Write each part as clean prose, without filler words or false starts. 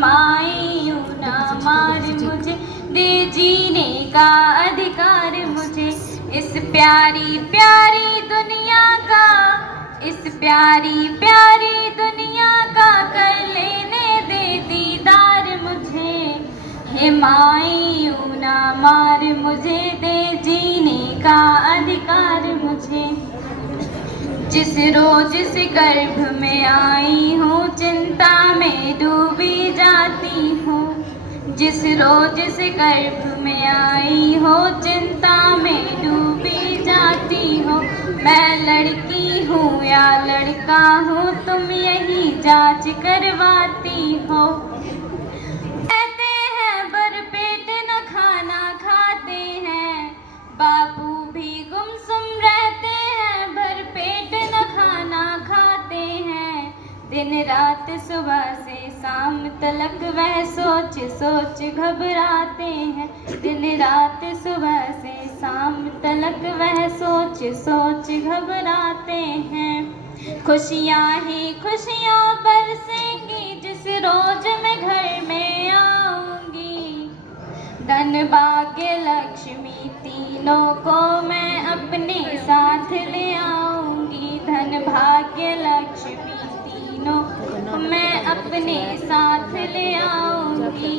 माई यूं ना मार मुझे, दे जीने का अधिकार मुझे। इस प्यारी प्यारी दुनिया का, इस प्यारी प्यारी दुनिया का कर लेने दे दीदार मुझे। हे माई यूं ना मार मुझे, दे जीने का अधिकार मुझे। जिस रोज से गर्भ में आई हूँ, चिंता में डूबी जाती हूँ। जिस रोज से गर्भ में आई हो, चिंता में डूबी जाती हो। मैं लड़की हूँ या लड़का हूँ, तुम यही जांच करवाती हो। कहते हैं भरपेट न खाना खाते हैं, बापू भी गुमसुम रहते हैं, भरपेट न खाना खाते हैं। दिन रात सुबह से शाम तलक वह सोच सोच घबराते हैं। दिन रात सुबह से शाम तलक वह सोच सोच घबराते हैं। खुशियाँ ही खुशियाँ बरसेंगी जिस रोज मैं घर में आऊंगी। धन भाग्य लक्ष्मी तीनों को मैं अपने साथ ले आऊंगी। धन भाग्य लक्ष्मी तीनों को मैं अपने साथ ले आऊंगी।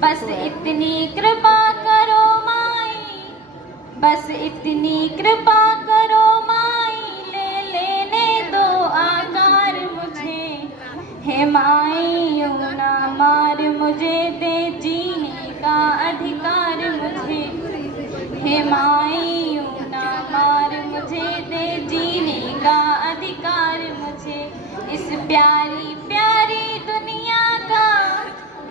बस इतनी कृपा करो माई, बस इतनी कृपा करो माई, ले लेने दो आकार मुझे। हे माई यूं ना मार मुझे, दे जीने का अधिकार मुझे। हे माई यूं ना मार मुझे, दे जीने का अधिकार मुझे। इस प्यारी प्यारी दुनिया का,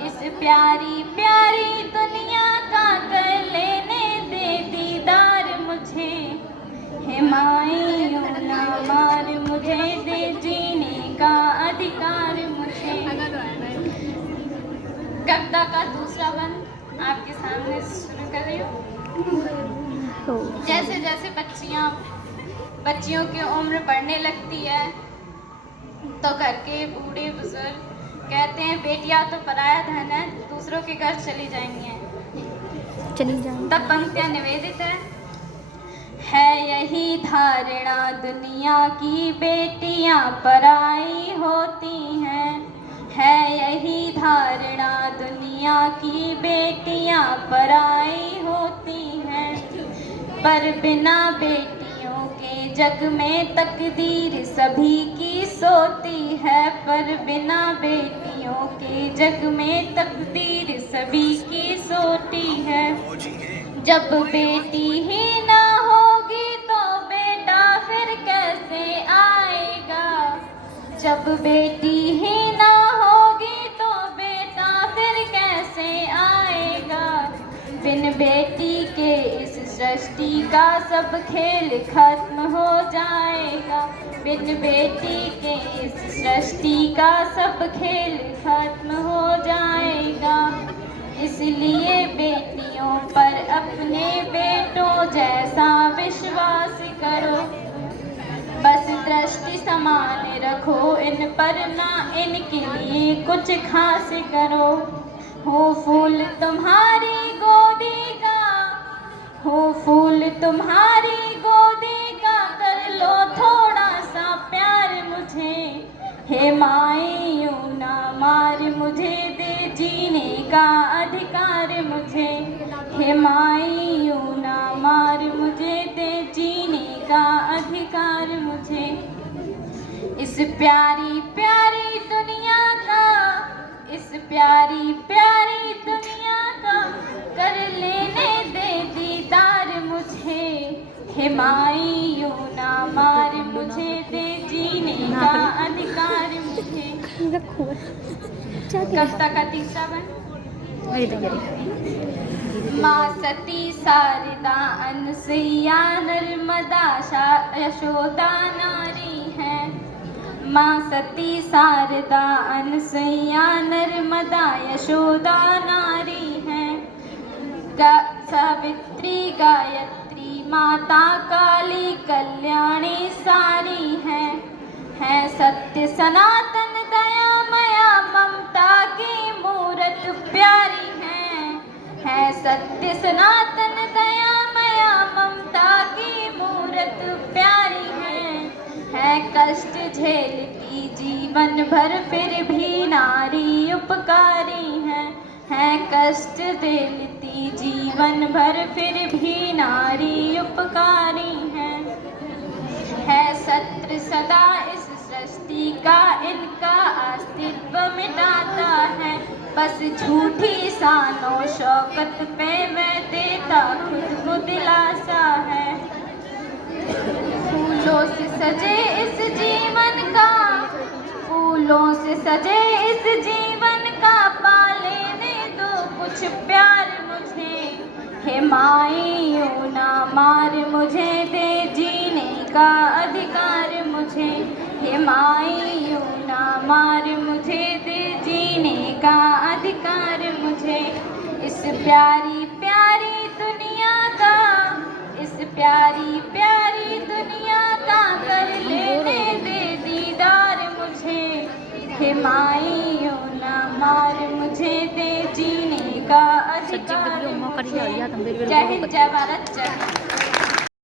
इस प्यारी प्यारी दुनिया का कर लेने दे दीदार मुझे। हे माई यूं ना मार मुझे, दे जीने का अधिकार मुझे। कविता का दूसरा बंद आपके सामने शुरू कर रही हूँ। जैसे जैसे बच्चियों की उम्र बढ़ने लगती है, तो घर के बूढ़े बुजुर्ग कहते हैं बेटियां तो पराया धन है, दूसरों के घर चली जाएंगी। तब पंक्तियां निवेदित है यही धारणा दुनिया की, बेटियां पराई होती हैं। है यही धारणा दुनिया की, बेटियां पराई होती हैं। पर बिना बेटियों के जग में तकदीर सभी की सोती है। पर बिना बेटियों के जग में तकदीर सभी की सोती है। जब बेटी ही ना होगी तो बेटा फिर कैसे आएगा। जब बेटी ही ना होगी तो बेटा फिर कैसे आएगा। बिन बेटी के इस सृष्टि का सब खेल खत्म हो जाएगा। बिन बेटी के इस सृष्टि का सब खेल खत्म हो जाएगा। इसलिए बेटियों पर अपने बेटों जैसा विश्वास करो। बस दृष्टि समान रखो इन पर, ना इनके लिए कुछ खास करो। हो फूल तुम्हारी गोदी का, हो फूल तुम्हारी गोदी का, कर लो थोड़ा सा प्यार मुझे। हे माई यूं ना मार मुझे, दे जीने का अधिकार मुझे। हे माई यूं ना मार मुझे, दे जीने का अधिकार मुझे। इस प्यारी प्यारी दुनिया का, इस प्यारी प्यारी दुनिया का कर लेने दे दीदार मुझे। हे माई यूं ना मार मुझे, दे जीने का अधिकार मुझे। कविता का तीसरा बंद। माँ सती शारदा अनसुईया नर्मदा यशोदा नारी है। माँ सती शारदा अनसुईया नर्मदा यशोदा नारी है। सावित्री गायत्री माता काली कल्याणी सारी है सत्य सनातन दया मया ममता की मूर्ति सत्य सनातन दया मया ममता की मूरत प्यारी है कष्ट झेलती जीवन भर फिर भी नारी उपकारी है कष्ट झेलती जीवन भर फिर भी नारी उपकारी है शत्रु सदा इस सृष्टि का इनका अस्तित्व मिटाता है बस झूठी शानो शौकत पे मैं देता खुद को दिलासा है फूलों से सजे इस जीवन का फूलों से सजे इस जीवन का पालेने दो कुछ प्यार मुझे हे माई यूं ना मार मुझे दे जीने का अधिकार मुझे हे माई यूं ना मार मुझे दे जीने का अधिकार मुझे इस प्यारी प्यारी दुनिया का इस प्यारी प्यारी दुनिया का कर लेने दे दीदार मुझे हे माई यूं ना मार मुझे दे जीने का अधिकार मुझे जय हिंद जय भारत जय